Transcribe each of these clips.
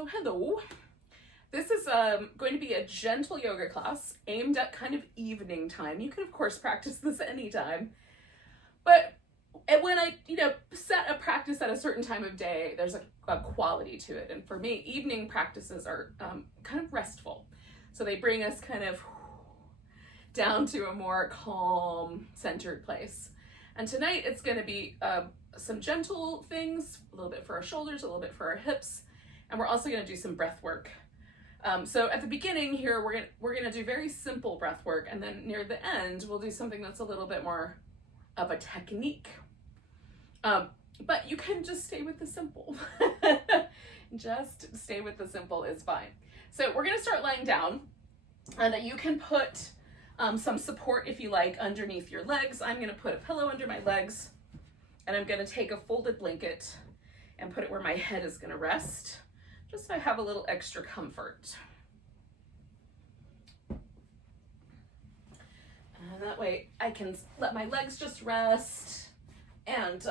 So hello, this is going to be a gentle yoga class aimed at kind of evening time. You can of course practice this anytime, but when I set a practice at a certain time of day, there's a quality to it. And for me, evening practices are kind of restful. So they bring us kind of down to a more calm, centered place. And tonight it's going to be some gentle things, a little bit for our shoulders, a little bit for our hips, and we're also going to do some breath work. So at the beginning here, we're gonna do very simple breath work, and then near the end, we'll do something that's a little bit more of a technique. But you can just stay with the simple. Just stay with the simple is fine. So we're gonna start lying down, and you can put some support, if you like, underneath your legs. I'm gonna put a pillow under my legs, and I'm gonna take a folded blanket and put it where my head is gonna rest, just so I have a little extra comfort. And that way I can let my legs just rest, and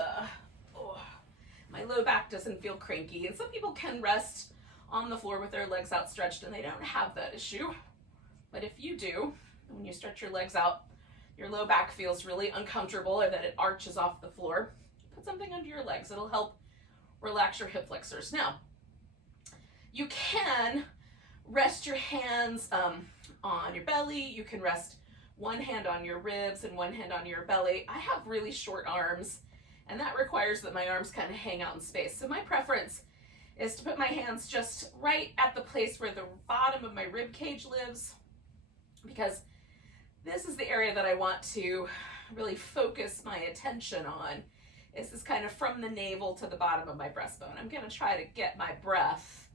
my low back doesn't feel cranky. And some people can rest on the floor with their legs outstretched and they don't have that issue. But if you do, when you stretch your legs out, your low back feels really uncomfortable or that it arches off the floor, put something under your legs. It'll help relax your hip flexors. Now, you can rest your hands on your belly. You can rest one hand on your ribs and one hand on your belly. I have really short arms, and that requires that my arms kind of hang out in space. So my preference is to put my hands just right at the place where the bottom of my rib cage lives, because this is the area that I want to really focus my attention on. This is kind of from the navel to the bottom of my breastbone. I'm going to try to get my breath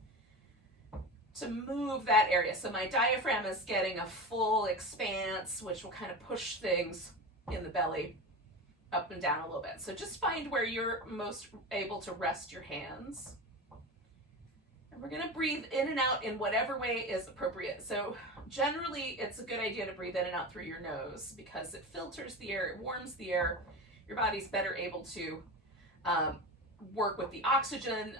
to move that area. So my diaphragm is getting a full expanse, which will kind of push things in the belly up and down a little bit. So just find where you're most able to rest your hands. And we're gonna breathe in and out in whatever way is appropriate. So generally it's a good idea to breathe in and out through your nose because it filters the air, it warms the air. Your body's better able to work with the oxygen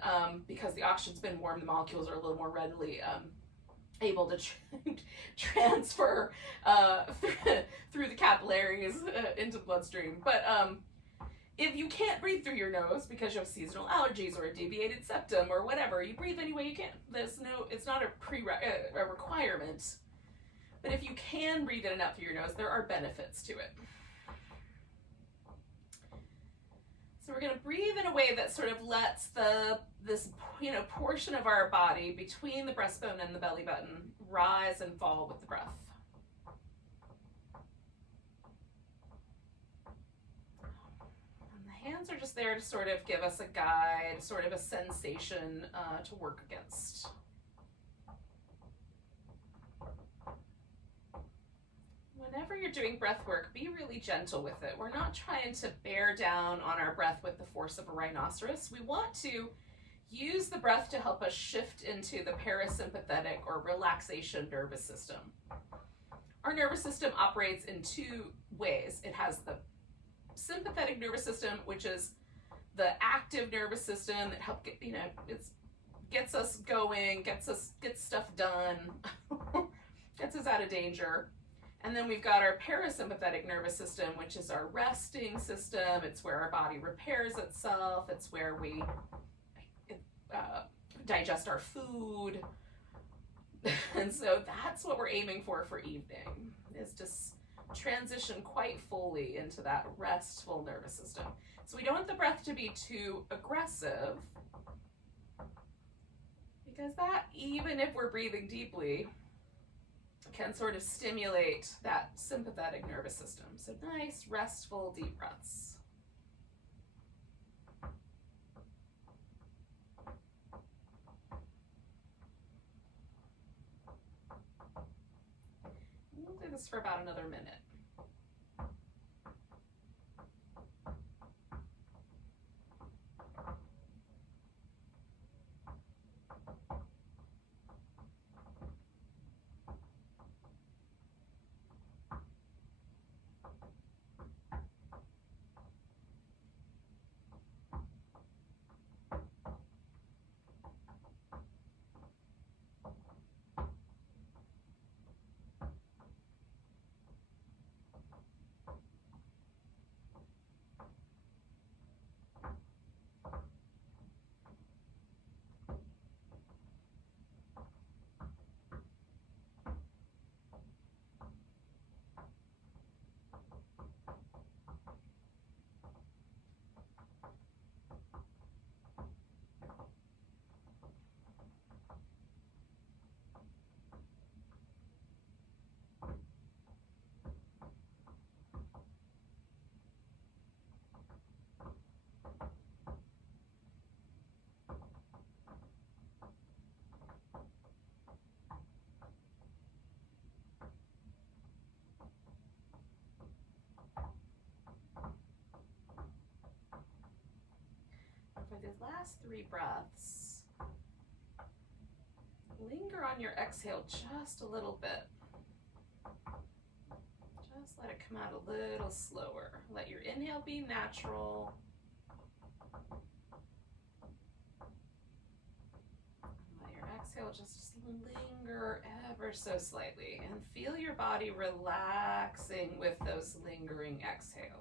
because the oxygen's been warm, the molecules are a little more readily able to transfer through the capillaries into the bloodstream. But if you can't breathe through your nose because you have seasonal allergies or a deviated septum or whatever, you breathe any way you can. It's not a requirement. But if you can breathe in and out through your nose, there are benefits to it. So we're going to breathe in a way that sort of lets this portion of our body between the breastbone and the belly button rise and fall with the breath. And the hands are just there to sort of give us a guide, sort of a sensation to work against. Whenever you're doing breath work, be really gentle with it. We're not trying to bear down on our breath with the force of a rhinoceros. We want to use the breath to help us shift into the parasympathetic or relaxation nervous system. Our nervous system operates in two ways. It has the sympathetic nervous system, which is the active nervous system that helps gets us going, gets stuff done, gets us out of danger. And then we've got our parasympathetic nervous system, which is our resting system. It's where our body repairs itself. It's where we digest our food. And so that's what we're aiming for evening, is to transition quite fully into that restful nervous system. So we don't want the breath to be too aggressive, because that, even if we're breathing deeply, can sort of stimulate that sympathetic nervous system. So nice, restful, deep breaths. We'll do this for about another minute. for the last 3 breaths, linger on your exhale just a little bit. Just let it come out a little slower. Let your inhale be natural. Let your exhale just linger ever so slightly, and feel your body relaxing with those lingering exhales.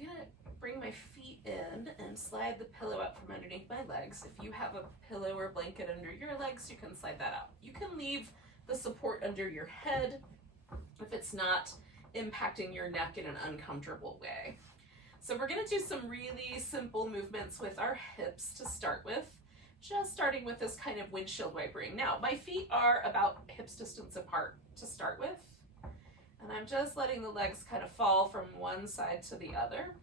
I'm gonna bring my feet in and slide the pillow up from underneath my legs. If you have a pillow or blanket under your legs, you can slide that out. You can leave the support under your head if it's not impacting your neck in an uncomfortable way. So we're gonna do some really simple movements with our hips to start with, just starting with this kind of windshield wipering. Now, my feet are about hips distance apart to start with. And I'm just letting the legs kind of fall from one side to the other.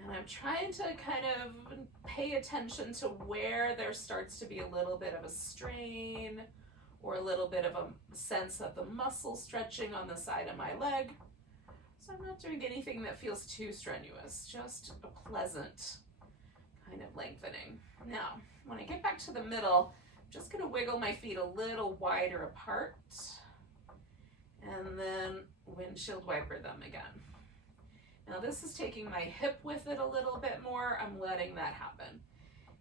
And I'm trying to kind of pay attention to where there starts to be a little bit of a strain or a little bit of a sense of the muscle stretching on the side of my leg. So I'm not doing anything that feels too strenuous, just a pleasant kind of lengthening. Now, when I get back to the middle, I'm just gonna wiggle my feet a little wider apart, and then windshield wiper them again. Now this is taking my hip with it a little bit more. I'm letting that happen.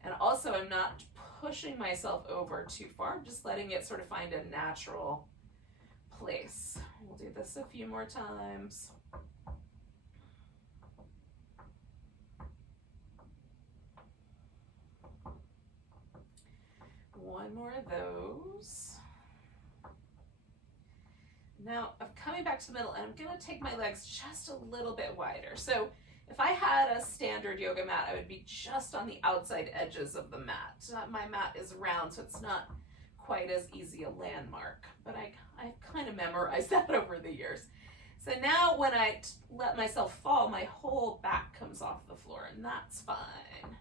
And also I'm not pushing myself over too far, I'm just letting it sort of find a natural place. We'll do this a few more times. One more of those. Now I'm coming back to the middle and I'm gonna take my legs just a little bit wider. So if I had a standard yoga mat, I would be just on the outside edges of the mat. My mat is round, so it's not quite as easy a landmark, but I've kind of memorized that over the years. So now when I let myself fall, my whole back comes off the floor, and that's fine.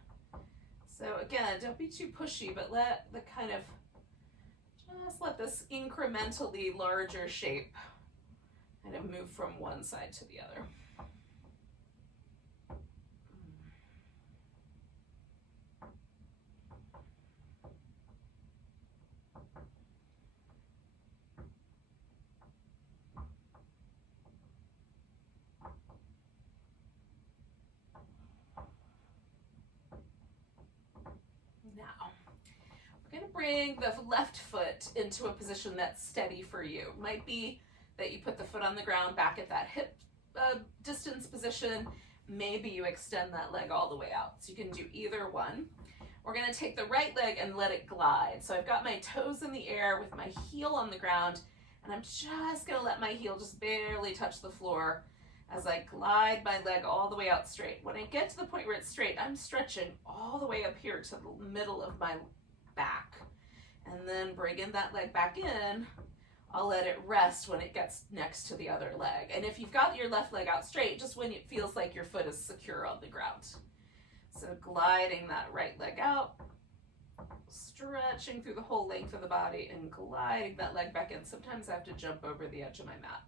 So again, don't be too pushy, but let the kind of, just let this incrementally larger shape kind of move from one side to the other. Now, we're going to bring the left foot into a position that's steady for you. Might be that you put the foot on the ground back at that hip distance position. Maybe you extend that leg all the way out. So you can do either one. We're going to take the right leg and let it glide. So I've got my toes in the air with my heel on the ground, and I'm just going to let my heel just barely touch the floor as I glide my leg all the way out straight. When I get to the point where it's straight, I'm stretching all the way up here to the middle of my back. And then bringing that leg back in, I'll let it rest when it gets next to the other leg. And if you've got your left leg out straight, just when it feels like your foot is secure on the ground. So gliding that right leg out, stretching through the whole length of the body and gliding that leg back in. Sometimes I have to jump over the edge of my mat.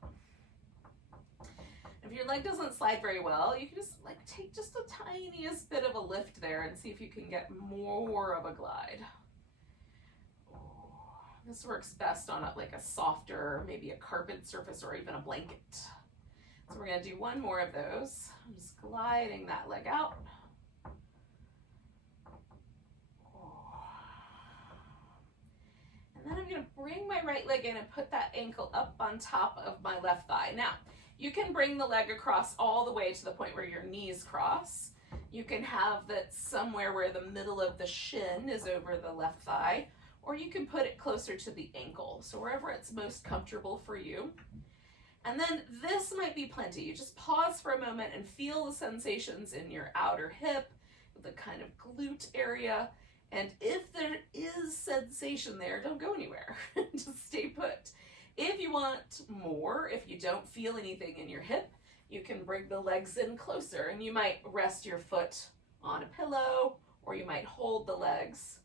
If your leg doesn't slide very well, you can just take just the tiniest bit of a lift there and see if you can get more of a glide. This works best on a softer, maybe a carpet surface or even a blanket. So we're going to do one more of those. I'm just gliding that leg out. And then I'm going to bring my right leg in and put that ankle up on top of my left thigh. Now, you can bring the leg across all the way to the point where your knees cross. You can have that somewhere where the middle of the shin is over the left thigh, or you can put it closer to the ankle, so wherever it's most comfortable for you. And then this might be plenty. You just pause for a moment and feel the sensations in your outer hip, the kind of glute area. And if there is sensation there, don't go anywhere. Just stay put. If you want more, if you don't feel anything in your hip, you can bring the legs in closer, and you might rest your foot on a pillow, or you might hold the legs.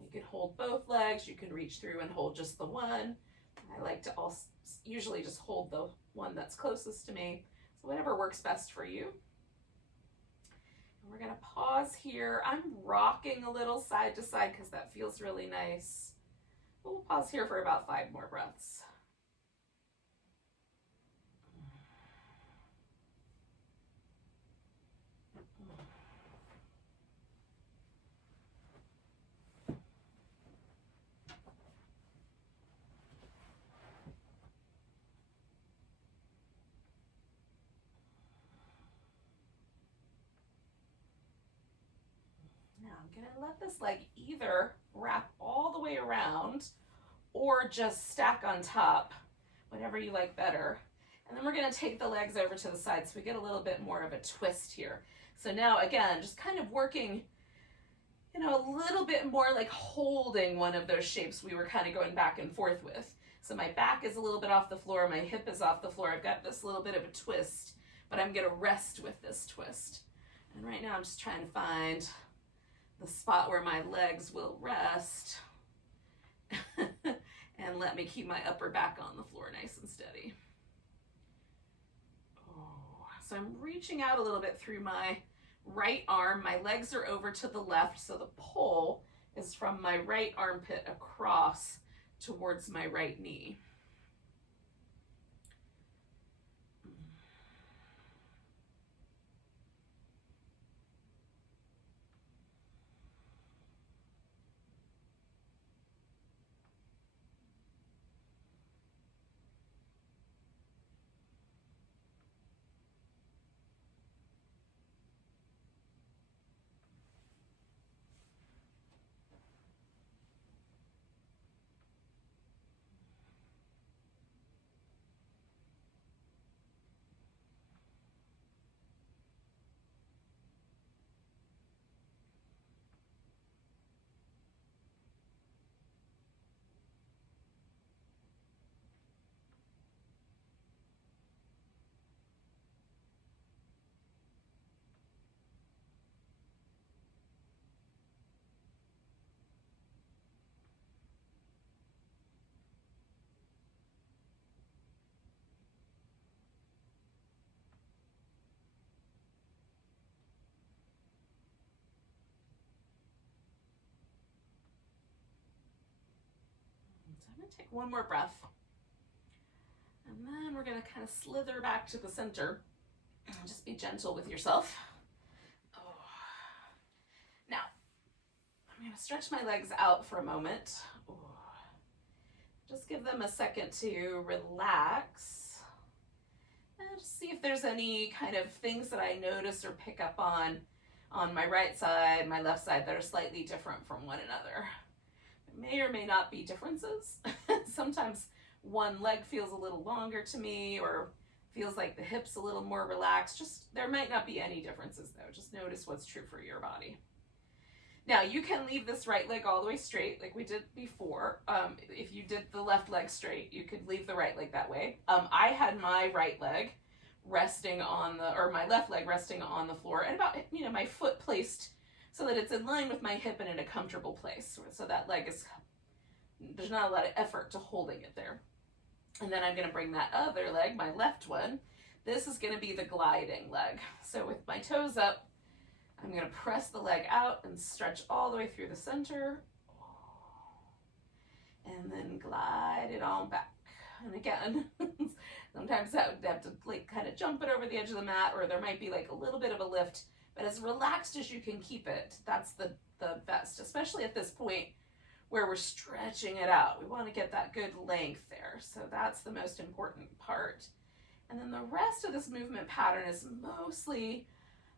You could hold both legs, you can reach through and hold just the one. I like to also usually just hold the one that's closest to me, so whatever works best for you. And we're gonna pause here. I'm rocking a little side to side because that feels really nice. We'll pause here for about 5 more breaths. Now I'm gonna let this leg either wrap all the way around or just stack on top, whatever you like better. And then we're gonna take the legs over to the side so we get a little bit more of a twist here. So now again, just kind of working, you know, a little bit more like holding one of those shapes we were kind of going back and forth with. So my back is a little bit off the floor, my hip is off the floor. I've got this little bit of a twist, but I'm gonna rest with this twist. And right now I'm just trying to find the spot where my legs will rest and let me keep my upper back on the floor nice and steady. Oh, so I'm reaching out a little bit through my right arm. My legs are over to the left, so the pull is from my right armpit across towards my right knee. So I'm going to take one more breath, and then we're going to kind of slither back to the center and just be gentle with yourself. Oh. Now, I'm going to stretch my legs out for a moment. Oh. Just give them a second to relax. And just see if there's any kind of things that I notice or pick up on my right side, my left side that are slightly different from one another. May or may not be differences. Sometimes one leg feels a little longer to me, or feels like the hips a little more relaxed. Just, there might not be any differences though. Just notice what's true for your body. Now you can leave this right leg all the way straight like we did before. If you did the left leg straight, you could leave the right leg that way. I had my right leg resting on the, or my left leg resting on the floor, and about, you know, my foot placed so that it's in line with my hip and in a comfortable place. So that leg is, there's not a lot of effort to holding it there. And then I'm gonna bring that other leg, my left one, this is gonna be the gliding leg. So with my toes up, I'm gonna press the leg out and stretch all the way through the center. And then glide it on back. And again, sometimes I would have to like kind of jump it over the edge of the mat, or there might be like a little bit of a lift. But as relaxed as you can keep it, that's the best, especially at this point where we're stretching it out. We want to get that good length there. So that's the most important part. And then the rest of this movement pattern is mostly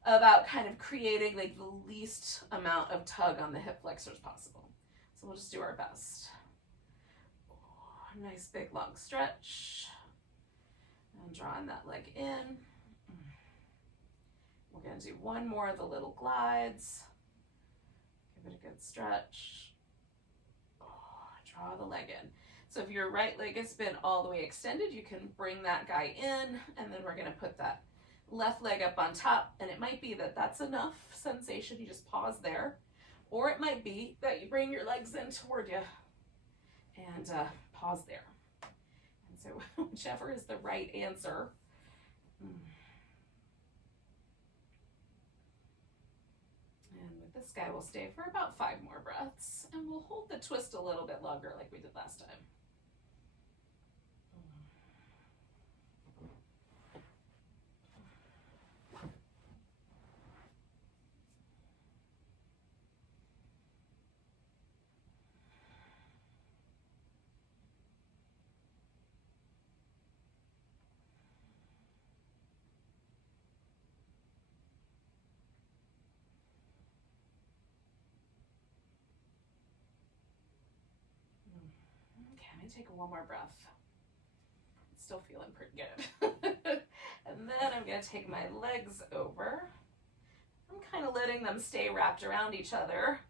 about kind of creating like the least amount of tug on the hip flexors possible. So we'll just do our best. Nice big long stretch. And drawing that leg in. We're going to do one more of the little glides. Give it a good stretch. Draw the leg in. So if your right leg has been all the way extended, you can bring that guy in, and then we're going to put that left leg up on top, and it might be that that's enough sensation, you just pause there, or it might be that you bring your legs in toward you and pause there. And so whichever is the right answer. And with this guy, we'll stay for about 5 more breaths, and we'll hold the twist a little bit longer like we did last time. Okay, I'm gonna take one more breath. Still feeling pretty good. And then I'm gonna take my legs over. I'm kind of letting them stay wrapped around each other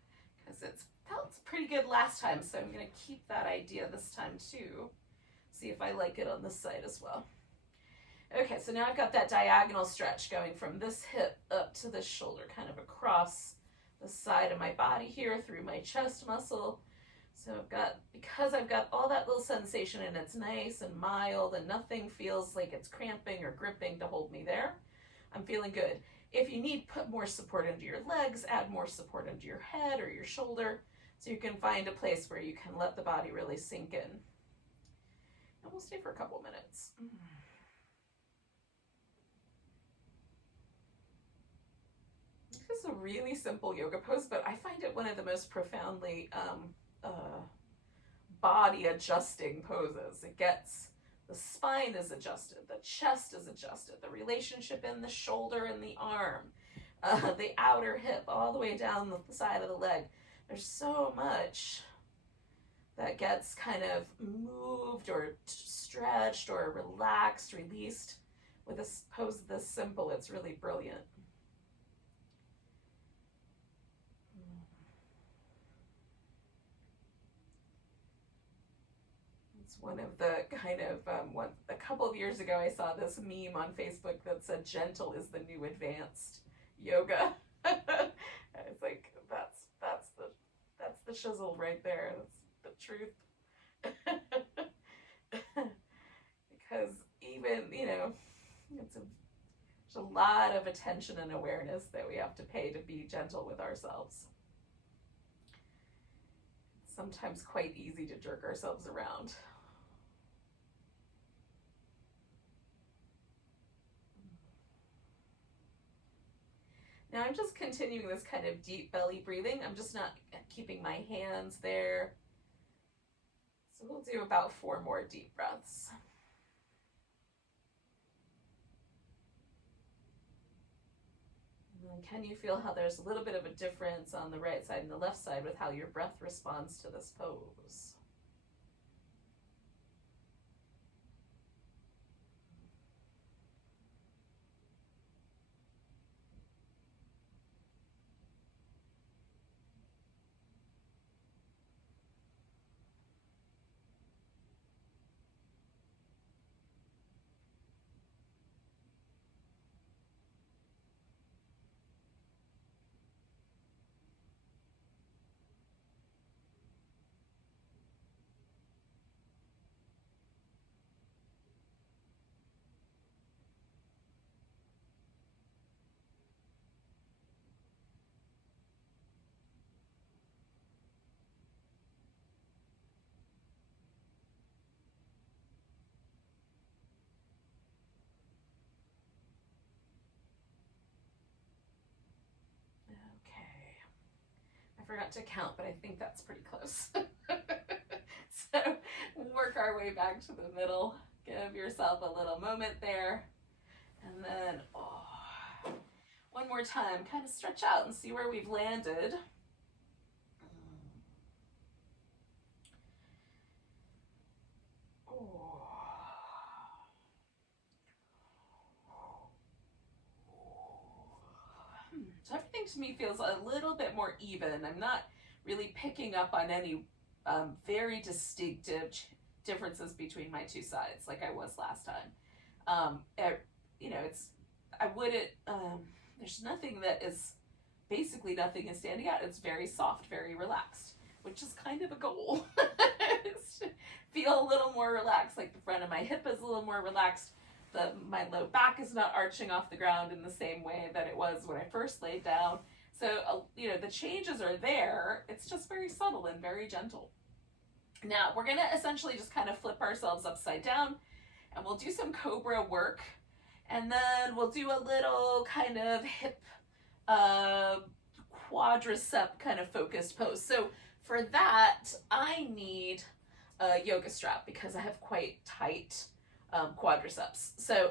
because it felt pretty good last time, so I'm gonna keep that idea this time too. See if I like it on this side as well. Okay, so now I've got that diagonal stretch going from this hip up to this shoulder, kind of across the side of my body here through my chest muscle. So because I've got all that little sensation and it's nice and mild and nothing feels like it's cramping or gripping to hold me there, I'm feeling good. If you need, put more support into your legs, add more support into your head or your shoulder, so you can find a place where you can let the body really sink in. And we'll stay for a couple minutes. This is a really simple yoga pose, but I find it one of the most profoundly body adjusting poses. The spine is adjusted, the chest is adjusted, the relationship in the shoulder and the arm, the outer hip, all the way down the side of the leg. There's so much that gets kind of moved or stretched or relaxed, released with a pose this simple. It's really brilliant. One of the kind of, a couple of years ago I saw this meme on Facebook that said gentle is the new advanced yoga. It's like, that's the shizzle right there. That's the truth. Because even, there's a lot of attention and awareness that we have to pay to be gentle with ourselves. It's sometimes quite easy to jerk ourselves around. Now I'm just continuing this kind of deep belly breathing. I'm just not keeping my hands there. So we'll do about 4 more deep breaths. And can you feel how there's a little bit of a difference on the right side and the left side with how your breath responds to this pose? I forgot to count, but I think that's pretty close. So work our way back to the middle. Give yourself a little moment there. And then, one more time, kind of stretch out and see where we've landed. So everything to me feels a little bit more even. I'm not really picking up on any very distinctive differences between my two sides like I was last time. It's I wouldn't, there's nothing that is, basically nothing is standing out. It's very soft, very relaxed, which is kind of a goal. Feel a little more relaxed, like the front of my hip is a little more relaxed. My low back is not arching off the ground in the same way that it was when I first laid down. So, you know, the changes are there. It's just very subtle and very gentle. Now, we're going to essentially just kind of flip ourselves upside down, and we'll do some Cobra work. And then we'll do a little kind of hip quadricep kind of focused pose. So for that, I need a yoga strap because I have quite tight quadriceps. So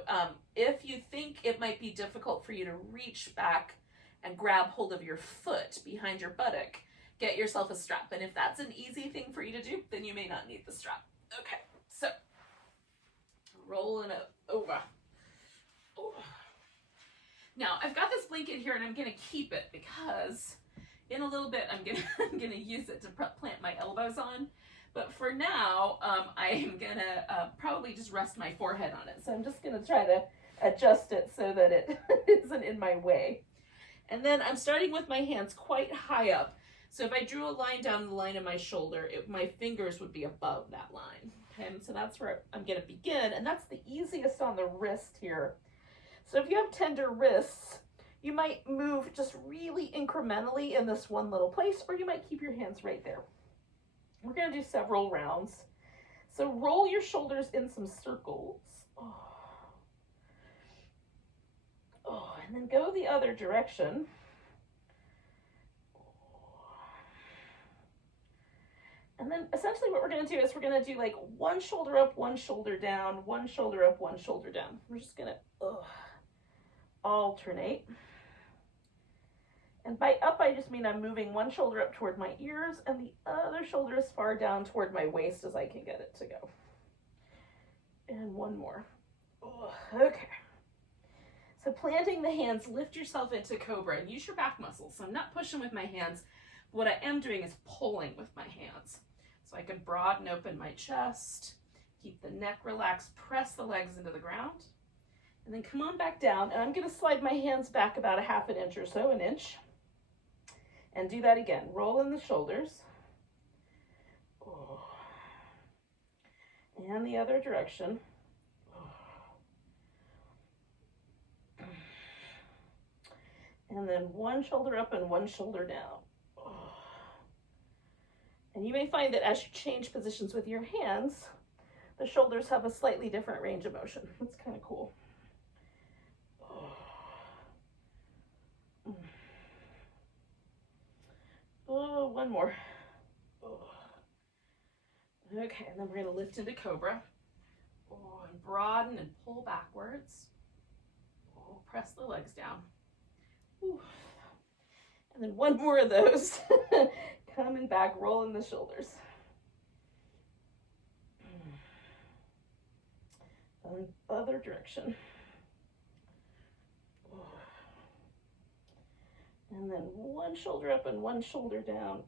if you think it might be difficult for you to reach back and grab hold of your foot behind your buttock, get yourself a strap. And if that's an easy thing for you to do, then you may not need the strap. Okay, so rolling up over. Now I've got this blanket here and I'm gonna keep it because in a little bit I'm gonna use it to plant my elbows on. But for now, I am gonna probably just rest my forehead on it. So I'm just gonna try to adjust it so that it isn't in my way. And then I'm starting with my hands quite high up. So if I drew a line down the line of my shoulder, my fingers would be above that line. Okay, and so that's where I'm gonna begin. And that's the easiest on the wrist here. So if you have tender wrists, you might move just really incrementally in this one little place, or you might keep your hands right there. We're going to do several rounds. So roll your shoulders in some circles. And then go the other direction. And then essentially what we're going to do is we're going to do like one shoulder up, one shoulder down, one shoulder up, one shoulder down. We're just going to alternate. And by up, I just mean I'm moving one shoulder up toward my ears and the other shoulder as far down toward my waist as I can get it to go. And one more. Okay. So planting the hands, lift yourself into Cobra and use your back muscles. So I'm not pushing with my hands. What I am doing is pulling with my hands. So I can broaden open my chest, keep the neck relaxed, press the legs into the ground, and then come on back down. And I'm going to slide my hands back about a half an inch or so, an inch. And do that again. Roll in the shoulders. And the other direction. And then one shoulder up and one shoulder down. And you may find that as you change positions with your hands, the shoulders have a slightly different range of motion. That's kind of cool. One more. Okay, and then we're going to lift into Cobra. And broaden and pull backwards. Press the legs down. And then one more of those. Coming back, rolling the shoulders. And other direction. And then one shoulder up and one shoulder down.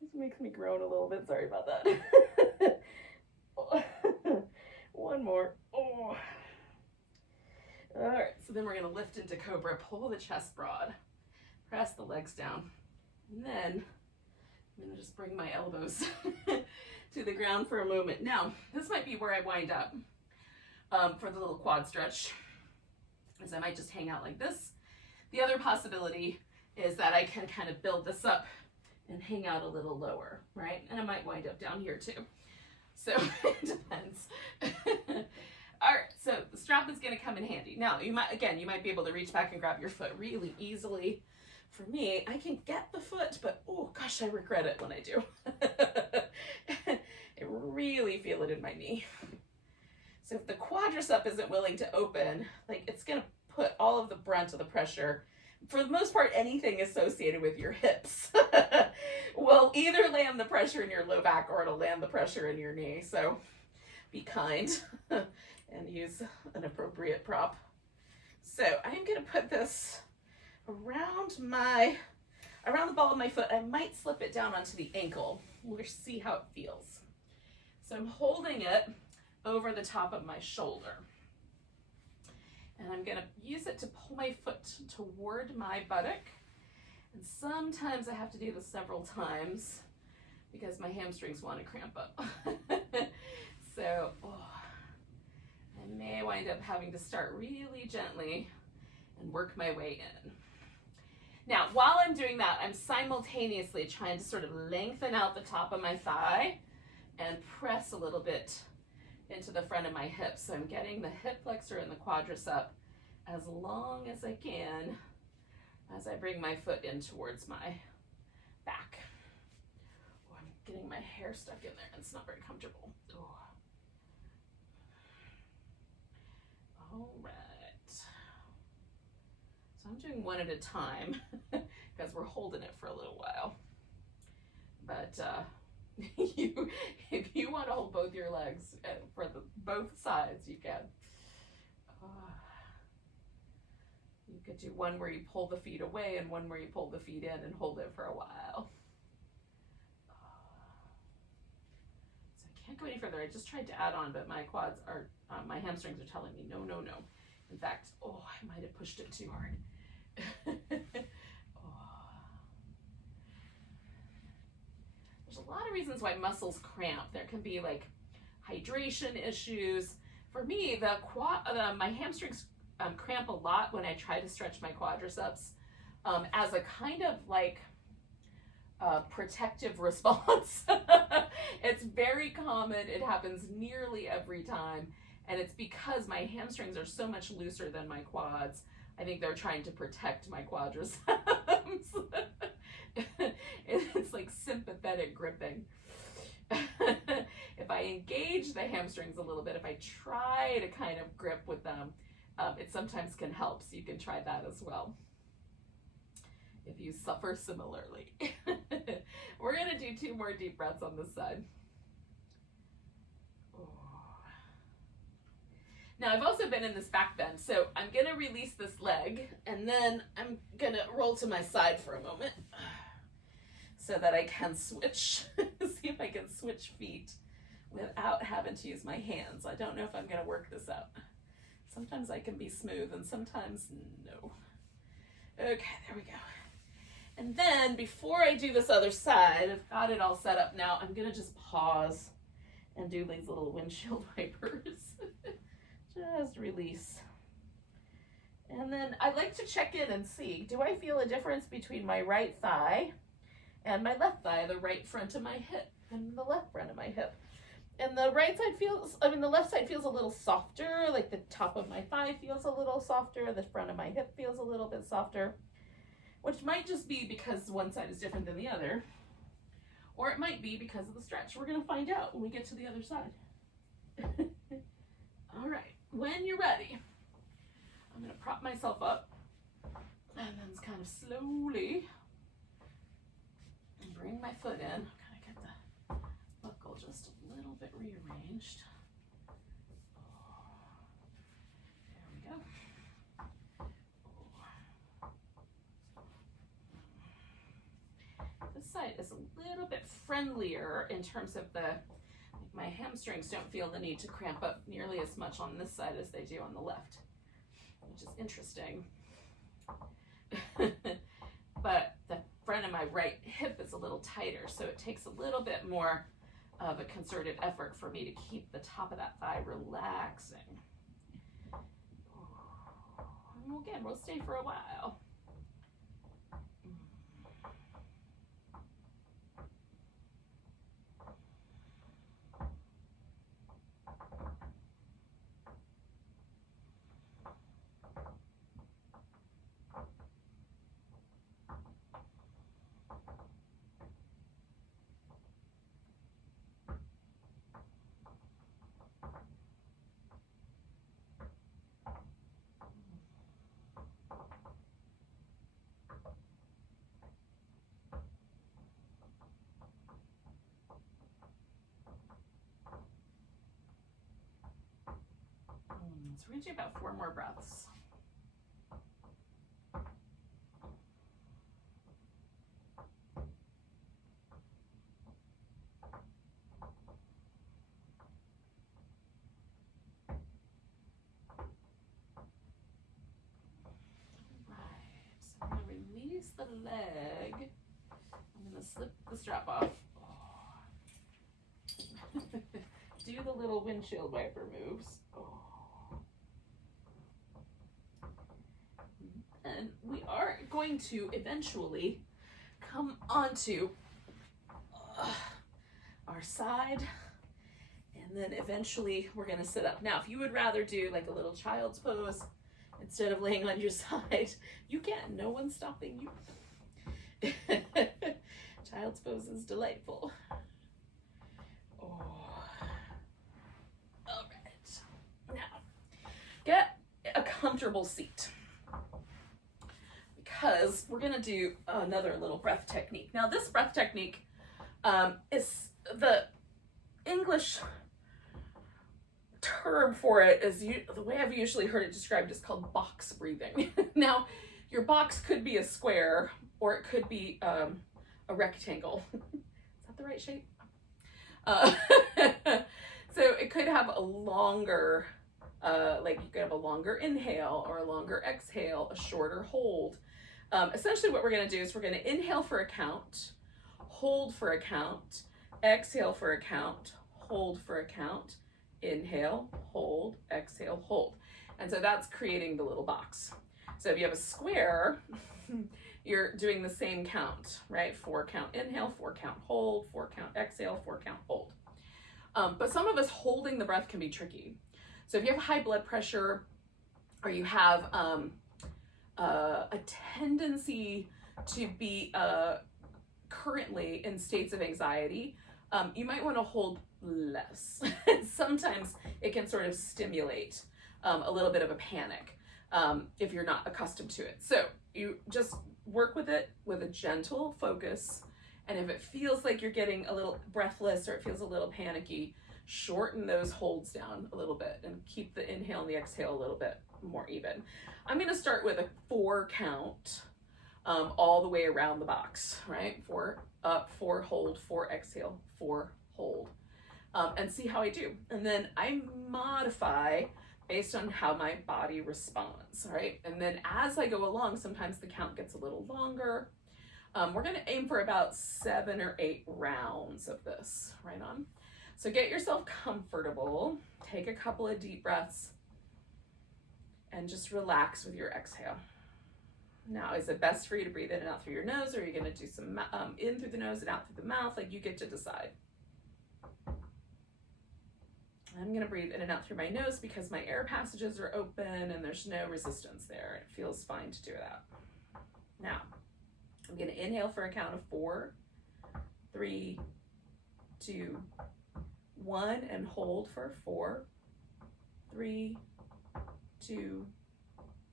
This makes me groan a little bit. Sorry about that. One more. All right, so then we're going to lift into Cobra, pull the chest broad, press the legs down, and then I'm going to just bring my elbows to the ground for a moment. Now, this might be where I wind up for the little quad stretch, as I might just hang out like this. The other possibility is that I can kind of build this up and hang out a little lower, right? And I might wind up down here too. So it depends. All right, so the strap is going to come in handy. Now, you might be able to reach back and grab your foot really easily. For me, I can get the foot, but oh gosh, I regret it when I do. I really feel it in my knee. So if the quadricep isn't willing to open, like it's going to put all of the brunt of the pressure, for the most part, anything associated with your hips will either land the pressure in your low back or it'll land the pressure in your knee. So be kind and use an appropriate prop. So I'm going to put this around the ball of my foot. I might slip it down onto the ankle. We'll see how it feels. So I'm holding it over the top of my shoulder. And I'm gonna use it to pull my foot toward my buttock. And sometimes I have to do this several times because my hamstrings want to cramp up. So I may wind up having to start really gently and work my way in. Now, while I'm doing that, I'm simultaneously trying to sort of lengthen out the top of my thigh and press a little bit into the front of my hip. So I'm getting the hip flexor and the quadricep as long as I can as I bring my foot in towards my back. Oh, I'm getting my hair stuck in there. It's not very comfortable. Oh. All right. So I'm doing one at a time because we're holding it for a little while. But if you want to hold both your legs for both sides, you can. You could do one where you pull the feet away and one where you pull the feet in and hold it for a while. So I can't go any further. I just tried to add on, but my quads are, my hamstrings are telling me no, no, no. In fact, I might have pushed it too hard. There's a lot of reasons why muscles cramp. There can be like hydration issues. For me, my hamstrings cramp a lot when I try to stretch my quadriceps as a kind of like protective response. It's very common. It happens nearly every time. And it's because my hamstrings are so much looser than my quads. I think they're trying to protect my quadriceps. It's like sympathetic gripping. If I engage the hamstrings a little bit, if I try to kind of grip with them, it sometimes can help. So you can try that as well if you suffer similarly. We're gonna do 2 more deep breaths on this side. Now I've also been in this back bend, so I'm gonna release this leg and then I'm gonna roll to my side for a moment so that I can switch, see if I can switch feet without having to use my hands. I don't know if I'm gonna work this out. Sometimes I can be smooth and sometimes no. Okay, there we go. And then before I do this other side, I've got it all set up now, I'm gonna just pause and do these little windshield wipers. Just release. And then I like to check in and see, do I feel a difference between my right thigh and my left thigh, the right front of my hip and the left front of my hip? And the the left side feels a little softer, like the top of my thigh feels a little softer, the front of my hip feels a little bit softer, which might just be because one side is different than the other, or it might be because of the stretch. We're gonna find out when we get to the other side. All right, when you're ready, I'm gonna prop myself up and then kind of slowly bring my foot in. Kind of get the buckle just a little bit rearranged. There we go. This side is a little bit friendlier in terms of my hamstrings don't feel the need to cramp up nearly as much on this side as they do on the left, which is interesting. But the front of my right hip is a little tighter, so it takes a little bit more of a concerted effort for me to keep the top of that thigh relaxing. And again, we'll stay for a while. So we're going to do about 4 more breaths. leg. I'm gonna slip the strap off. Do the little windshield wiper moves. And we are going to eventually come onto our side, and then eventually we're going to sit up. Now, if you would rather do like a little child's pose instead of laying on your side, you can. No one's stopping you. Child's pose is delightful. All right. Now, get a comfortable seat, because we're going to do another little breath technique. Now, this breath technique is the English term for it is, the way I've usually heard it described, is called box breathing. Now, your box could be a square, or it could be a rectangle. Is that the right shape? So it could have a longer, like you could have a longer inhale or a longer exhale, a shorter hold. Essentially what we're going to do is we're going to inhale for a count, hold for a count, exhale for a count, hold for a count, inhale, hold, exhale, hold. And so that's creating the little box. So if you have a square, you're doing the same count, right? 4 count inhale, 4 count hold, 4 count exhale, 4 count hold. But some of us holding the breath can be tricky. So if you have high blood pressure, or you have a tendency to be currently in states of anxiety, you might want to hold less. Sometimes it can sort of stimulate a little bit of a panic if you're not accustomed to it. So you just work with it with a gentle focus, and if it feels like you're getting a little breathless or it feels a little panicky, shorten those holds down a little bit and keep the inhale and the exhale a little bit more even. I'm going to start with a 4 count all the way around the box, right? 4 up, 4 hold, 4 exhale, 4 hold, and see how I do. And then I modify based on how my body responds, right? And then as I go along, sometimes the count gets a little longer. We're going to aim for about 7 or 8 rounds of this, right on. So get yourself comfortable, take a couple of deep breaths, and just relax with your exhale. Now, is it best for you to breathe in and out through your nose, or are you going to do some in through the nose and out through the mouth? Like, you get to decide. I'm going to breathe in and out through my nose because my air passages are open and there's no resistance there. It feels fine to do that. Now, I'm going to inhale for a count of 4, 3, 2, 1, and hold for 4, 3, 2,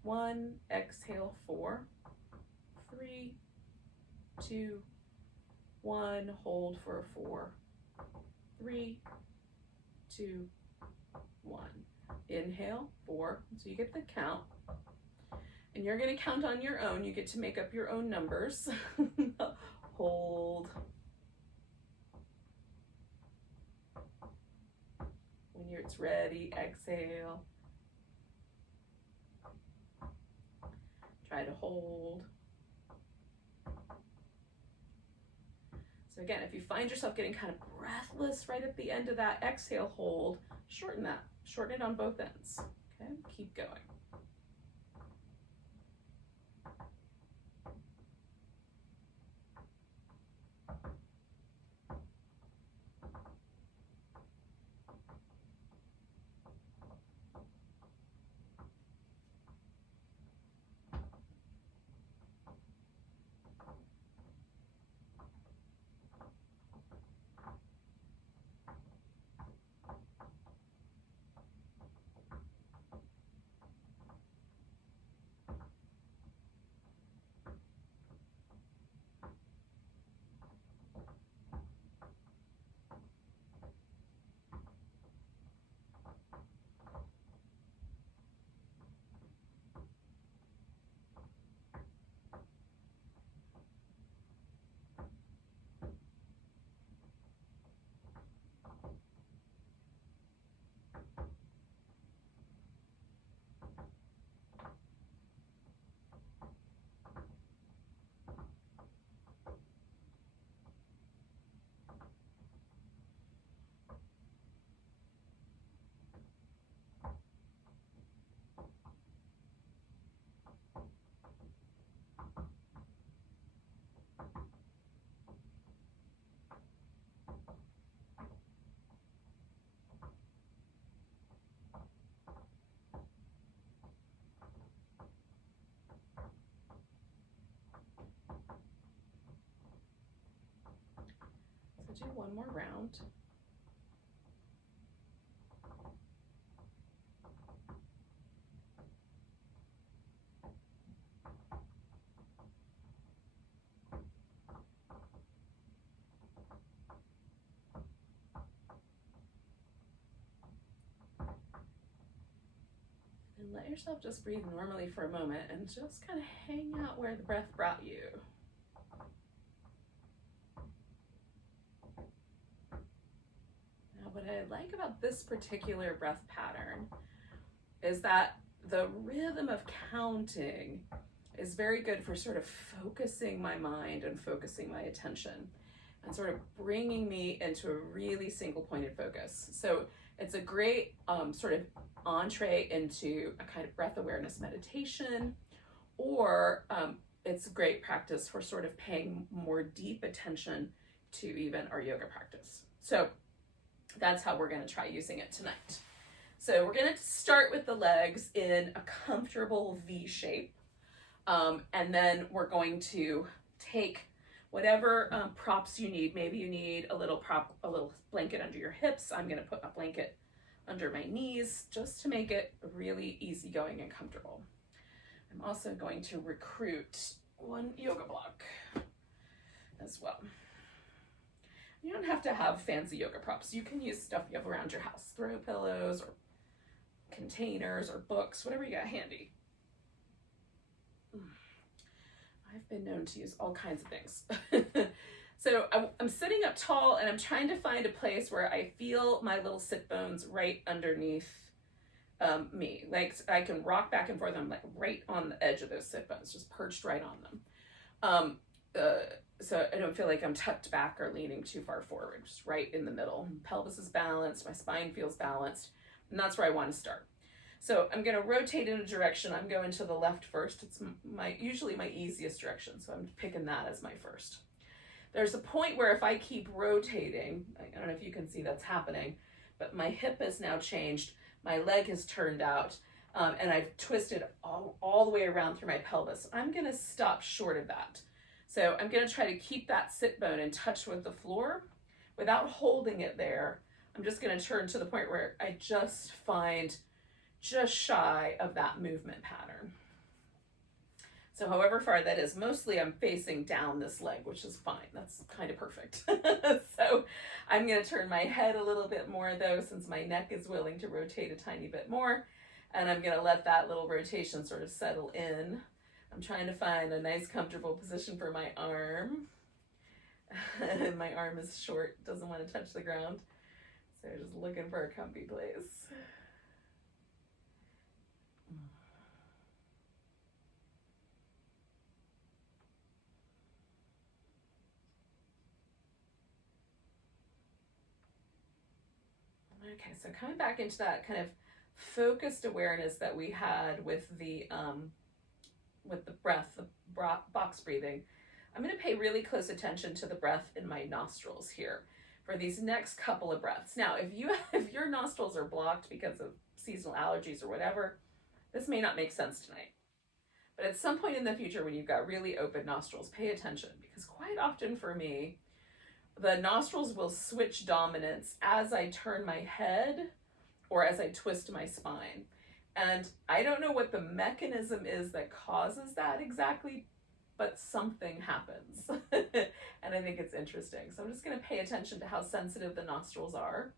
1. Exhale, 4, 3, 2, 1. Hold for 4, 3, 2, 1. Inhale, 4. So you get the count. And you're going to count on your own. You get to make up your own numbers. Hold. When it's ready, exhale. Try to hold. So again, if you find yourself getting kind of breathless right at the end of that exhale hold, shorten that. Shorten it on both ends. Okay, keep going. do one more round. And let yourself just breathe normally for a moment and just kind of hang out where the breath brought you. Now, what I like about this particular breath pattern is that the rhythm of counting is very good for sort of focusing my mind and focusing my attention and sort of bringing me into a really single pointed focus. So it's a great sort of entree into a kind of breath awareness meditation, or it's a great practice for sort of paying more deep attention to even our yoga practice. So that's how we're going to try using it tonight. So we're going to start with the legs in a comfortable V shape. And then we're going to take whatever props you need. Maybe you need a little blanket under your hips. I'm going to put a blanket under my knees just to make it really easygoing and comfortable. I'm also going to recruit one yoga block as well. You don't have to have fancy yoga props. You can use stuff you have around your house, throw pillows or containers or books, whatever you got handy. I've been known to use all kinds of things. So I'm sitting up tall and I'm trying to find a place where I feel my little sit bones right underneath me. Like I can rock back and forth. I'm like right on the edge of those sit bones, just perched right on them. So I don't feel like I'm tucked back or leaning too far forward, just right in the middle. Pelvis is balanced, my spine feels balanced, and that's where I want to start. So I'm going to rotate in a direction. I'm going to the left first. It's usually my easiest direction, so I'm picking that as my first. There's a point where if I keep rotating, I don't know if you can see that's happening, but my hip has now changed, my leg has turned out, and I've twisted all the way around through my pelvis. I'm going to stop short of that. So I'm going to try to keep that sit bone in touch with the floor without holding it there. I'm just going to turn to the point where I just find just shy of that movement pattern. So however far that is, mostly I'm facing down this leg, which is fine. That's kind of perfect. So I'm going to turn my head a little bit more though, since my neck is willing to rotate a tiny bit more. And I'm going to let that little rotation sort of settle in. I'm trying to find a nice comfortable position for my arm. And my arm is short, doesn't want to touch the ground. So just looking for a comfy place. Okay, so coming back into that kind of focused awareness that we had with the breath, the box breathing, I'm going to pay really close attention to the breath in my nostrils here for these next couple of breaths. Now, if your nostrils are blocked because of seasonal allergies or whatever, this may not make sense tonight. But at some point in the future, when you've got really open nostrils, pay attention, because quite often for me, the nostrils will switch dominance as I turn my head or as I twist my spine. And I don't know what the mechanism is that causes that exactly, but something happens. And I think it's interesting. So I'm just going to pay attention to how sensitive the nostrils are.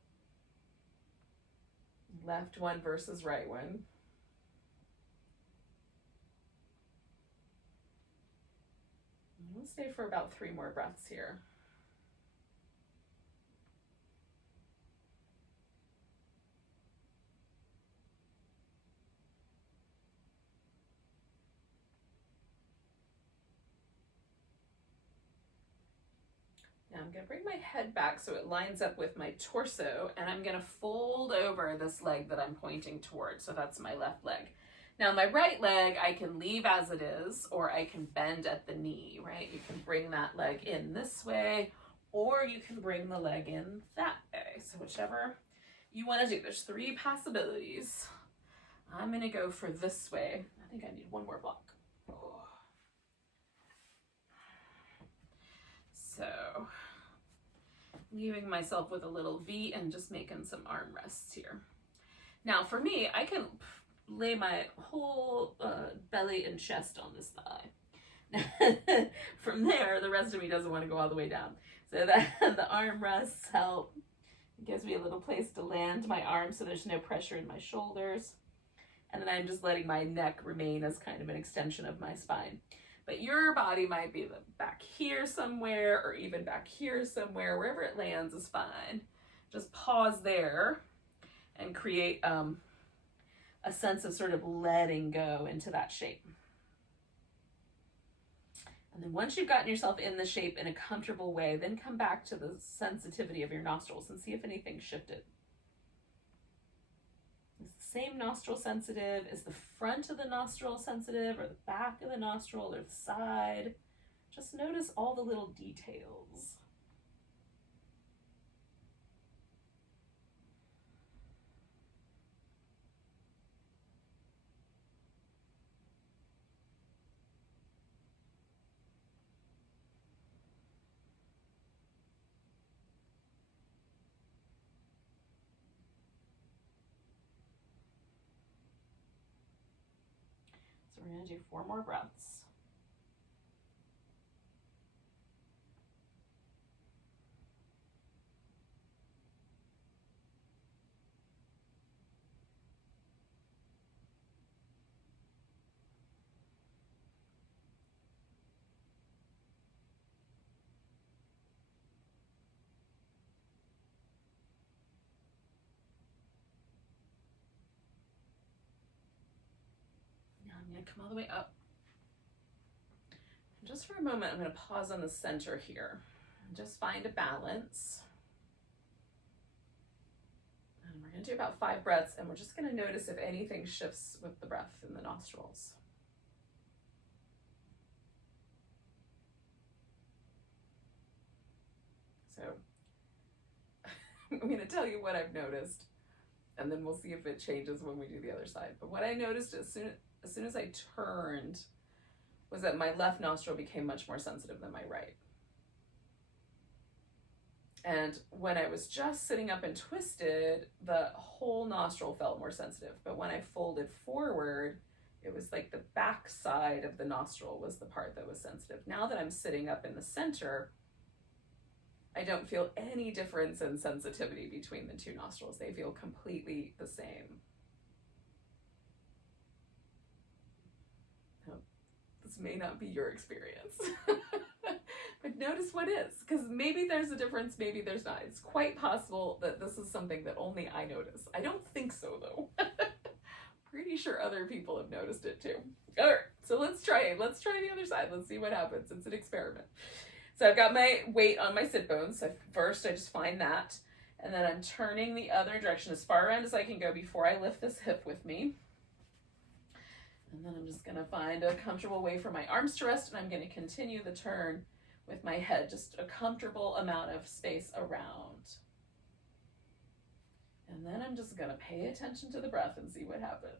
Left one versus right one. We'll stay for about 3 more breaths here. Now I'm going to bring my head back so it lines up with my torso, and I'm going to fold over this leg that I'm pointing towards. So that's my left leg. Now my right leg I can leave as it is, or I can bend at the knee, right? You can bring that leg in this way, or you can bring the leg in that way. So whichever you want to do. There's 3 possibilities. I'm going to go for this way. I think I need one more block. So leaving myself with a little V and just making some arm rests here. Now for me, I can lay my whole belly and chest on this thigh. From there, the rest of me doesn't want to go all the way down. So that the arm rests help. It gives me a little place to land my arms so there's no pressure in my shoulders. And then I'm just letting my neck remain as kind of an extension of my spine. But your body might be back here somewhere, or even back here somewhere. Wherever it lands is fine. Just pause there and create a sense of sort of letting go into that shape. And then once you've gotten yourself in the shape in a comfortable way, then come back to the sensitivity of your nostrils and see if anything shifted. Is the same nostril sensitive? Is the front of the nostril sensitive, or the back of the nostril, or the side? Just notice all the little details. So we're going to do 4 more breaths. Now I'm going to come all the way up. And just for a moment, I'm going to pause on the center here. And just find a balance. And we're going to do about 5 breaths, and we're just going to notice if anything shifts with the breath in the nostrils. So I'm going to tell you what I've noticed, and then we'll see if it changes when we do the other side. But what I noticed as soon as I turned was that my left nostril became much more sensitive than my right. And when I was just sitting up and twisted, the whole nostril felt more sensitive. But when I folded forward, it was like the back side of the nostril was the part that was sensitive. Now that I'm sitting up in the center, I don't feel any difference in sensitivity between the 2 nostrils. They feel completely the same. Now, this may not be your experience. But notice what is, because maybe there's a difference, maybe there's not. It's quite possible that this is something that only I notice. I don't think so, though. Pretty sure other people have noticed it too. All right, so let's try the other side. Let's see what happens. It's an experiment. So I've got my weight on my sit bones. So first I just find that, and then I'm turning the other direction as far around as I can go before I lift this hip with me. And then I'm just gonna find a comfortable way for my arms to rest, and I'm gonna continue the turn with my head, just a comfortable amount of space around. And then I'm just gonna pay attention to the breath and see what happens.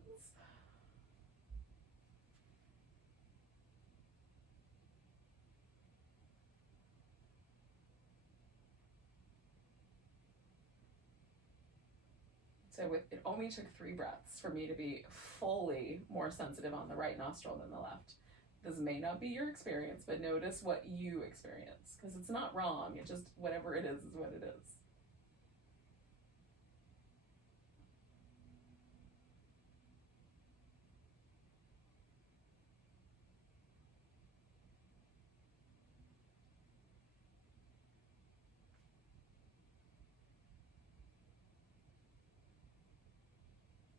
So it only took 3 breaths for me to be fully more sensitive on the right nostril than the left. This may not be your experience, but notice what you experience, because it's not wrong. It just, whatever it is what it is.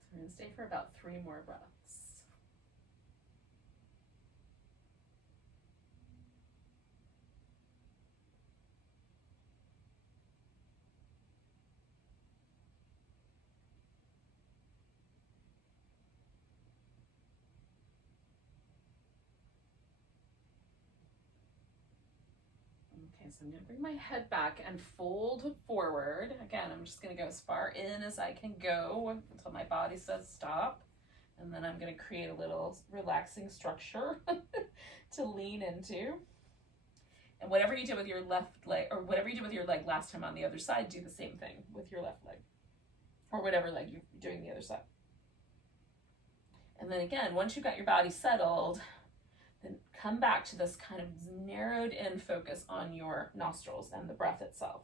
So I'm going to stay for about 3 more breaths. Okay, so I'm going to bring my head back and fold forward. Again, I'm just going to go as far in as I can go until my body says stop. And then I'm going to create a little relaxing structure to lean into. And whatever you did with your left leg, or whatever you did with your leg last time on the other side, do the same thing with your left leg. Or whatever leg you're doing the other side. And then again, once you've got your body settled, then come back to this kind of narrowed in focus on your nostrils and the breath itself.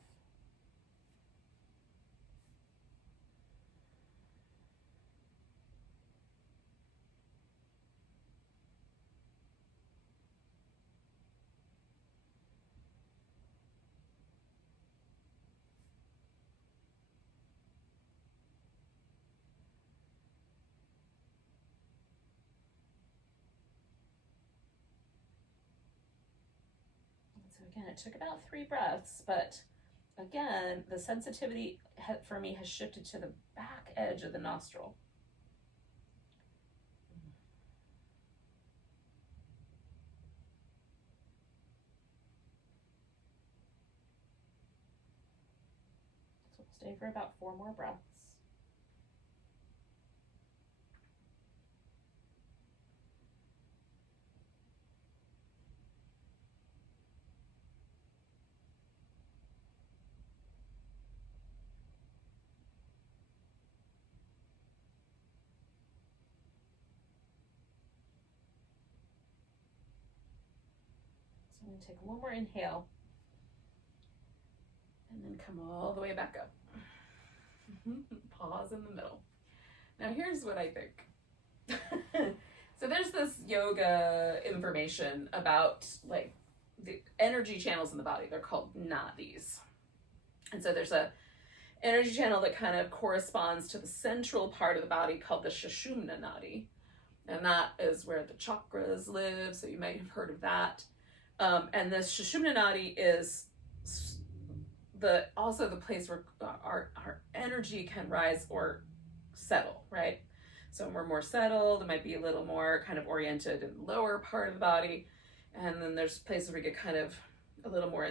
So again, it took about 3 breaths, but again, the sensitivity for me has shifted to the back edge of the nostril. So we'll stay for about 4 more breaths. I'm going to take one more inhale and then come all the way back up. Pause in the middle. Now here's what I think. So there's this yoga information about like the energy channels in the body. They're called nadis. And so there's a energy channel that kind of corresponds to the central part of the body called the Sushumna Nadi. And that is where the chakras live. So you might have heard of that. And the Sushumna Nadi is also the place where our energy can rise or settle, right? So when we're more settled, it might be a little more kind of oriented in the lower part of the body. And then there's places where we get kind of a little more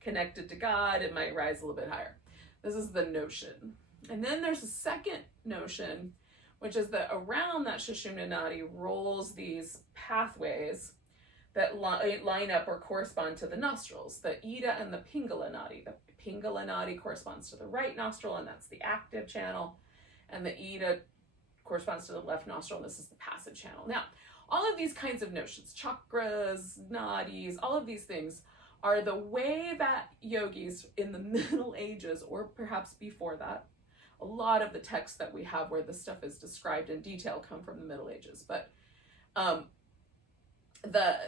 connected to God. It might rise a little bit higher. This is the notion. And then there's a second notion, which is that around that Sushumna Nadi rolls these pathways that line up or correspond to the nostrils, the Ida and the Pingala Nadi. The Pingala Nadi corresponds to the right nostril, and that's the active channel. And the Ida corresponds to the left nostril, and this is the passive channel. Now, all of these kinds of notions, chakras, nadis, all of these things are the way that yogis in the Middle Ages, or perhaps before that, a lot of the texts that we have where this stuff is described in detail come from the Middle Ages. But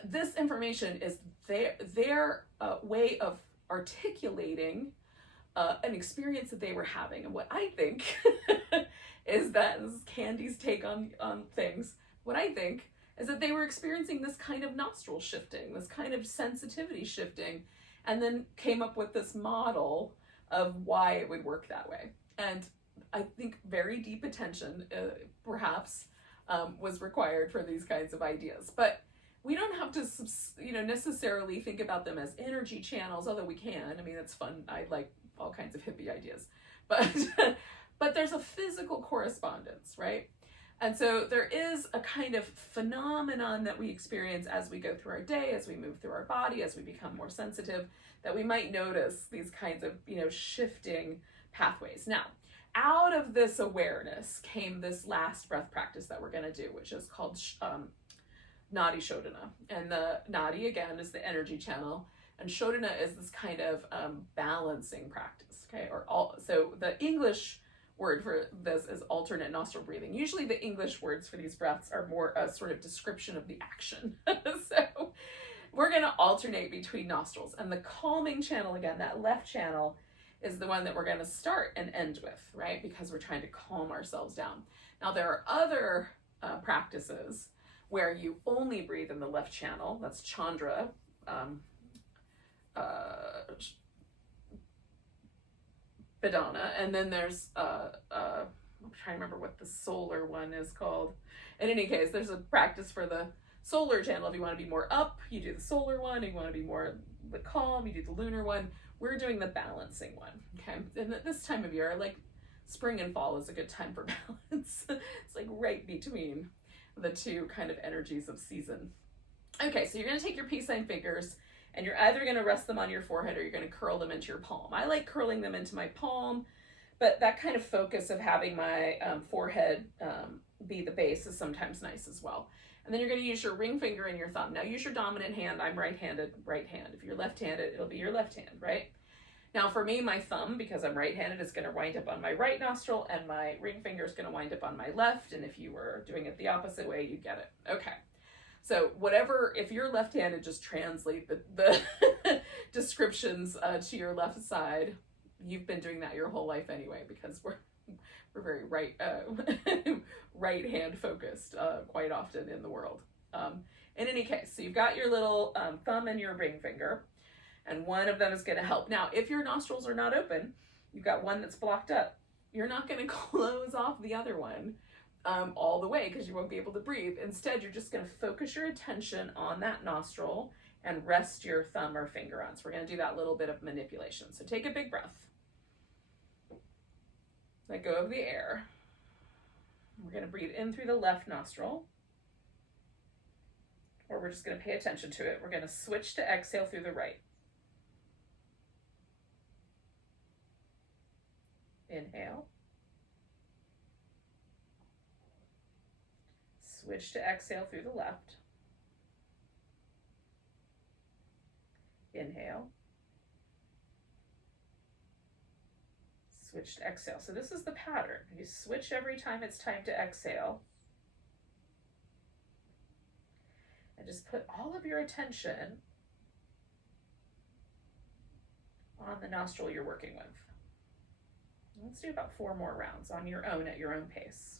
this information is their way of articulating an experience that they were having. And what I think is that, this is Candy's take on things, what I think is that they were experiencing this kind of nostril shifting, this kind of sensitivity shifting, and then came up with this model of why it would work that way. And I think very deep attention, perhaps, was required for these kinds of ideas. But we don't have to, necessarily think about them as energy channels, although we can. I mean, it's fun. I like all kinds of hippie ideas. But, but there's a physical correspondence, right? And so there is a kind of phenomenon that we experience as we go through our day, as we move through our body, as we become more sensitive, that we might notice these kinds of, shifting pathways. Now, out of this awareness came this last breath practice that we're going to do, which is called Nadi Shodana. And the Nadi, again, is the energy channel, and Shodana is this kind of balancing practice, okay? So the English word for this is alternate nostril breathing. Usually the English words for these breaths are more a sort of description of the action. So we're going to alternate between nostrils. And the calming channel, again, that left channel, is the one that we're going to start and end with, right? Because we're trying to calm ourselves down. Now, there are other practices where you only breathe in the left channel. That's Chandra. Vedana, and then there's I'm trying to remember what the solar one is called. In any case, there's a practice for the solar channel. If you want to be more up, you do the solar one. If you want to be more the calm, you do the lunar one. We're doing the balancing one, okay? And at this time of year, like spring and fall, is a good time for balance. It's like right between the two kind of energies of season. Okay, so you're going to take your peace sign fingers And you're either going to rest them on your forehead or you're going to curl them into your palm. I like curling them into my palm, but that kind of focus of having my forehead be the base is sometimes nice as well. And then you're going to use your ring finger and your thumb. Now use your dominant hand. I'm right-handed, right hand. If you're left-handed, it'll be your left hand, right? Now for me, my thumb, because I'm right-handed, is going to wind up on my right nostril, and my ring finger is going to wind up on my left. And if you were doing it the opposite way, you get it. Okay. So whatever, if you're left-handed, just translate the descriptions to your left side. You've been doing that your whole life anyway, because we're very right hand focused quite often in the world. In any case, so you've got your little thumb and your ring finger, and one of them is going to help. Now, if your nostrils are not open, you've got one that's blocked up. You're not going to close off the other one all the way, because you won't be able to breathe. Instead, you're just going to focus your attention on that nostril and rest your thumb or finger on. So we're going to do that little bit of manipulation. So take a big breath. Let go of the air. We're going to breathe in through the left nostril, or we're just going to pay attention to it. We're going to switch to exhale through the right. Inhale. Switch to exhale through the left. Inhale. Switch to exhale. So this is the pattern. You switch every time it's time to exhale. And just put all of your attention on the nostril you're working with. Let's do about 4 more rounds on your own at your own pace.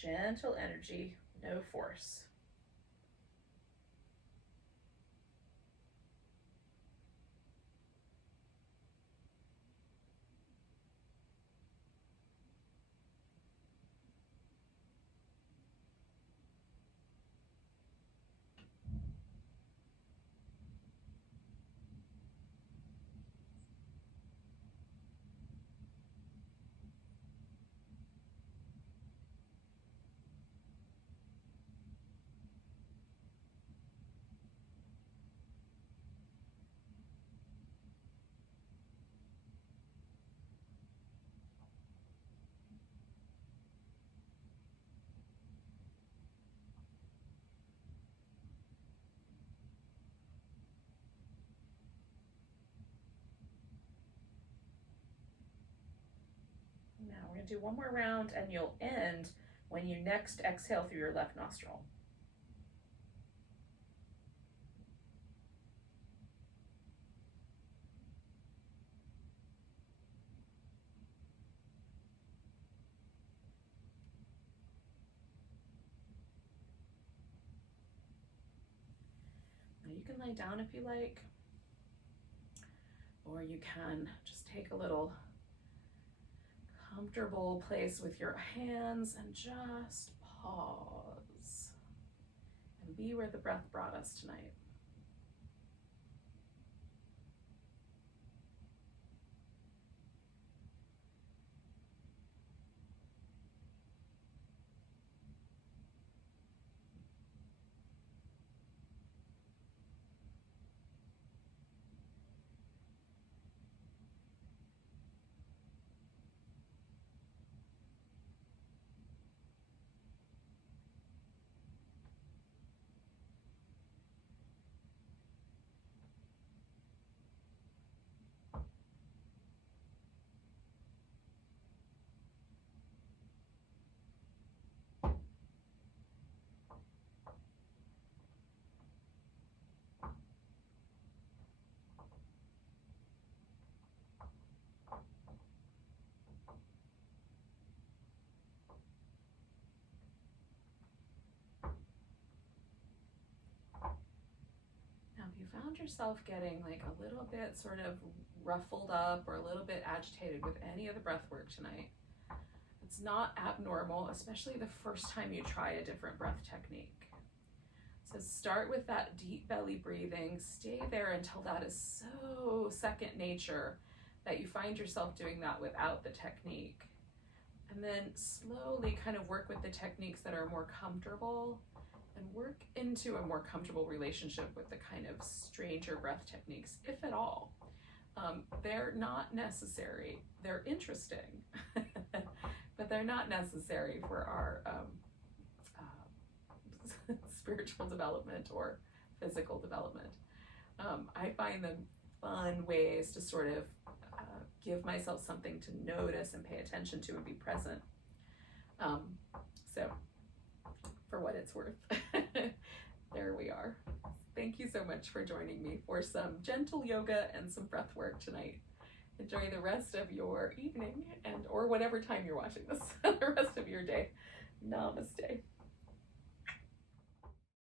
Gentle energy, no force. Now we're going to do one more round, and you'll end when you next exhale through your left nostril. Now you can lay down if you like, or you can just take a little comfortable place with your hands and just pause and be where the breath brought us tonight. If you found yourself getting like a little bit sort of ruffled up or a little bit agitated with any of the breath work tonight, it's not abnormal, especially the first time you try a different breath technique. So start with that deep belly breathing, stay there until that is so second nature that you find yourself doing that without the technique. And then slowly kind of work with the techniques that are more comfortable and work into a more comfortable relationship with the kind of stranger breath techniques, if at all. They're not necessary. They're interesting, but they're not necessary for our spiritual development or physical development. I find them fun ways to sort of give myself something to notice and pay attention to and be present. So for what it's worth, there we are. Thank you so much for joining me for some gentle yoga and some breath work tonight. Enjoy the rest of your evening or whatever time you're watching this, the rest of your day. Namaste.